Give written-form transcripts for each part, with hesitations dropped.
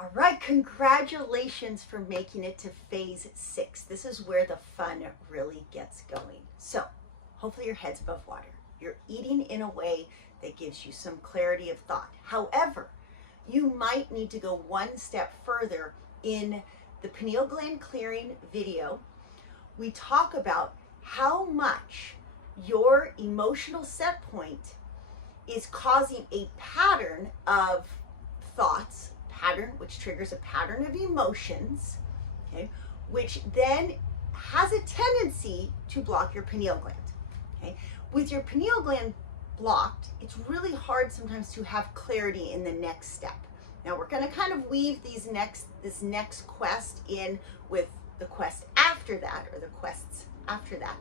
All right, congratulations for making it to phase 6. This is where the fun really gets going. So, hopefully, your head's above water. You're eating in a way that gives you some clarity of thought. However, you might need to go one step further. In the pineal gland clearing video, we talk about how much your emotional set point is causing a pattern of thoughts, which triggers a pattern of emotions, okay, which then has a tendency to block your pineal gland. Okay, with your pineal gland blocked, it's really hard sometimes to have clarity in the next step. Now we're going to kind of weave this next quest in with the quest after that, or the quests after that.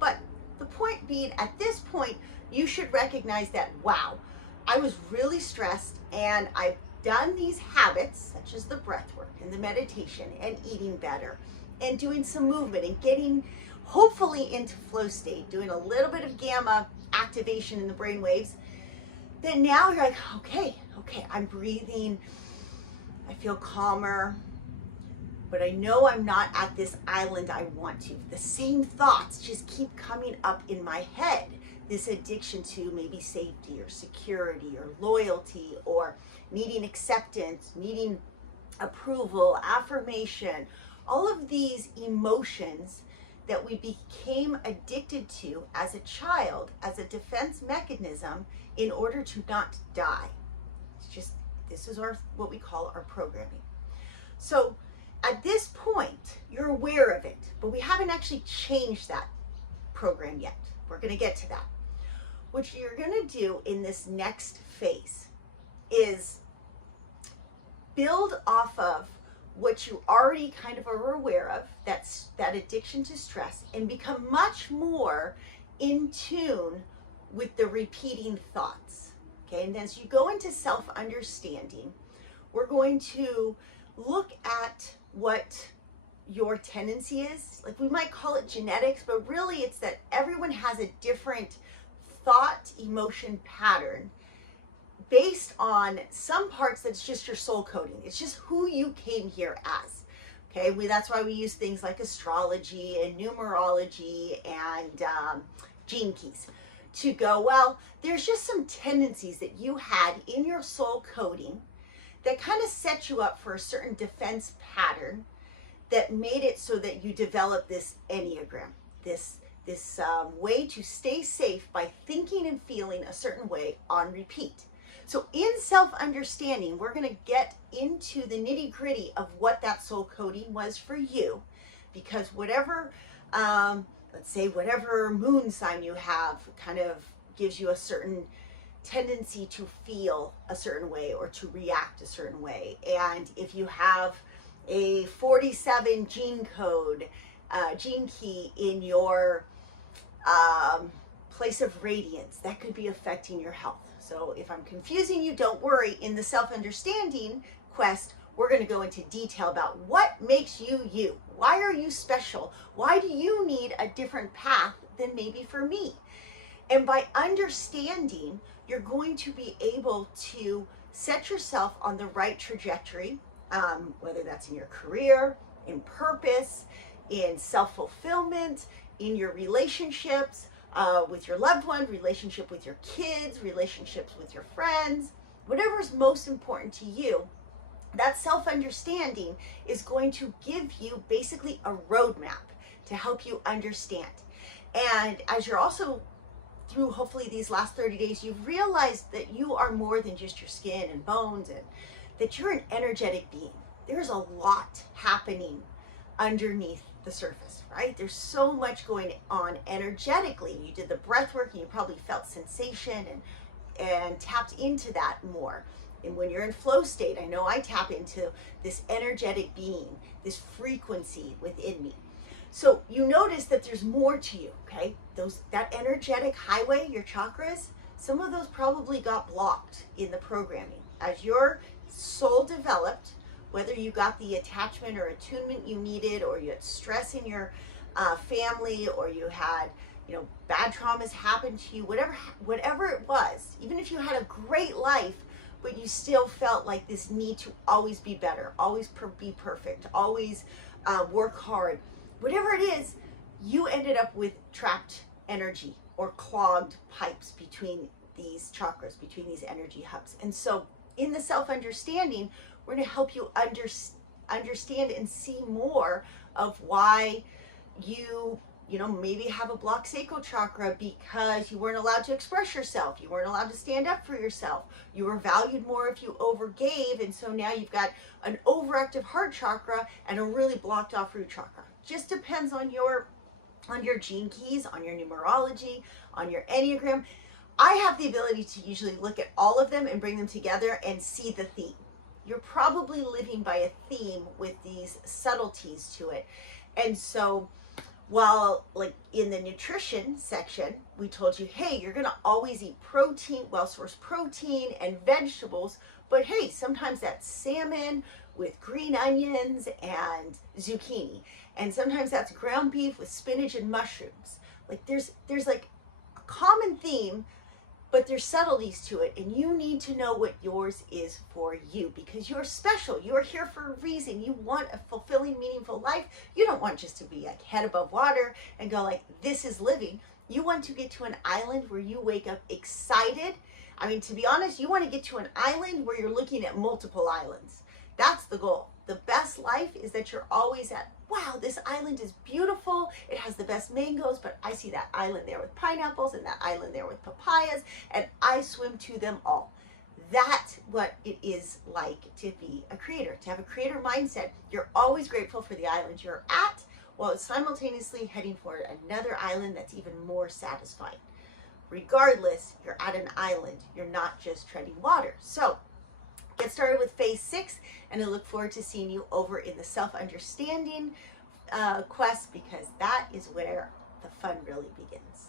But the point being, at this point, you should recognize that, wow, I was really stressed and I've done these habits such as the breath work and the meditation and eating better and doing some movement and getting hopefully into flow state, doing a little bit of gamma activation in the brain waves, then now you're like, okay, I'm breathing, I feel calmer, but I know I'm not at this island I want to. The same thoughts just keep coming up in my head. This addiction to maybe safety or security or loyalty or needing acceptance, needing approval, affirmation, all of these emotions that we became addicted to as a child, as a defense mechanism in order to not die. This is what we call our programming. So at this point, you're aware of it, but we haven't actually changed that program yet. We're going to get to that. What you're going to do in this next phase is build off of what you already kind of are aware of, that's that addiction to stress, and become much more in tune with the repeating thoughts. Okay, and as you go into self-understanding, we're going to look at what your tendency is. Like, we might call it genetics, but really it's that everyone has a different thought emotion pattern based on some parts that's just your soul coding. It's just who you came here as. Okay, that's why we use things like astrology and numerology and gene keys to go, well, there's just some tendencies that you had in your soul coding that kind of set you up for a certain defense pattern that made it so that you develop this Enneagram, this way to stay safe by thinking and feeling a certain way on repeat. So in self-understanding, we're going to get into the nitty-gritty of what that soul coding was for you, because whatever, let's say whatever moon sign you have kind of gives you a certain tendency to feel a certain way or to react a certain way. And if you have a 47 gene code, gene key in your place of radiance, that could be affecting your health. So if I'm confusing you, don't worry. In the self-understanding quest, we're going to go into detail about what makes you you. Why are you special? Why do you need a different path than maybe for me? And by understanding, you're going to be able to set yourself on the right trajectory, whether that's in your career, in purpose, in self-fulfillment, in your relationships, with your loved one, relationship with your kids, relationships with your friends, whatever is most important to you. That self-understanding is going to give you basically a roadmap to help you understand. And as you're also through hopefully these last 30 days, you've realized that you are more than just your skin and bones, and that you're an energetic being. There's a lot happening underneath the surface, right? There's so much going on energetically. You did the breath work and you probably felt sensation and tapped into that more. And when you're in flow state, I know I tap into this energetic being, this frequency within me. So you notice that there's more to you, okay? That energetic highway, your chakras, some of those probably got blocked in the programming. As your soul developed, whether you got the attachment or attunement you needed, or you had stress in your family, or you had, bad traumas happen to you, whatever it was, even if you had a great life, but you still felt like this need to always be better, always be perfect, always work hard, whatever it is, you ended up with trapped energy or clogged pipes between these chakras, between these energy hubs. And so in the self-understanding, we're going to help you understand and see more of why you know, maybe have a blocked sacral chakra because you weren't allowed to express yourself. You weren't allowed to stand up for yourself. You were valued more if you overgave. And so now you've got an overactive heart chakra and a really blocked off root chakra. Just depends on your gene keys, on your numerology, on your Enneagram. I have the ability to usually look at all of them and bring them together and see the theme. You're probably living by a theme with these subtleties to it. And so while like in the nutrition section, we told you, hey, you're going to always eat protein, well-sourced protein and vegetables, but hey, sometimes that's salmon with green onions and zucchini. And sometimes that's ground beef with spinach and mushrooms. Like there's like a common theme, but there's subtleties to it, and you need to know what yours is for you because you're special. You're here for a reason. You want a fulfilling, meaningful life. You don't want just to be like head above water and go like, this is living. You want to get to an island where you wake up excited. I mean, to be honest, you want to get to an island where you're looking at multiple islands. That's the goal. The best life is that you're always at, wow, this island is beautiful. It has the best mangoes, but I see that island there with pineapples and that island there with papayas, and I swim to them all. That's what it is like to be a creator, to have a creator mindset. You're always grateful for the island you're at while simultaneously heading for another island that's even more satisfying. Regardless, you're at an island. You're not just treading water. So get started with phase 6, and I look forward to seeing you over in the self-understanding quest because that is where the fun really begins.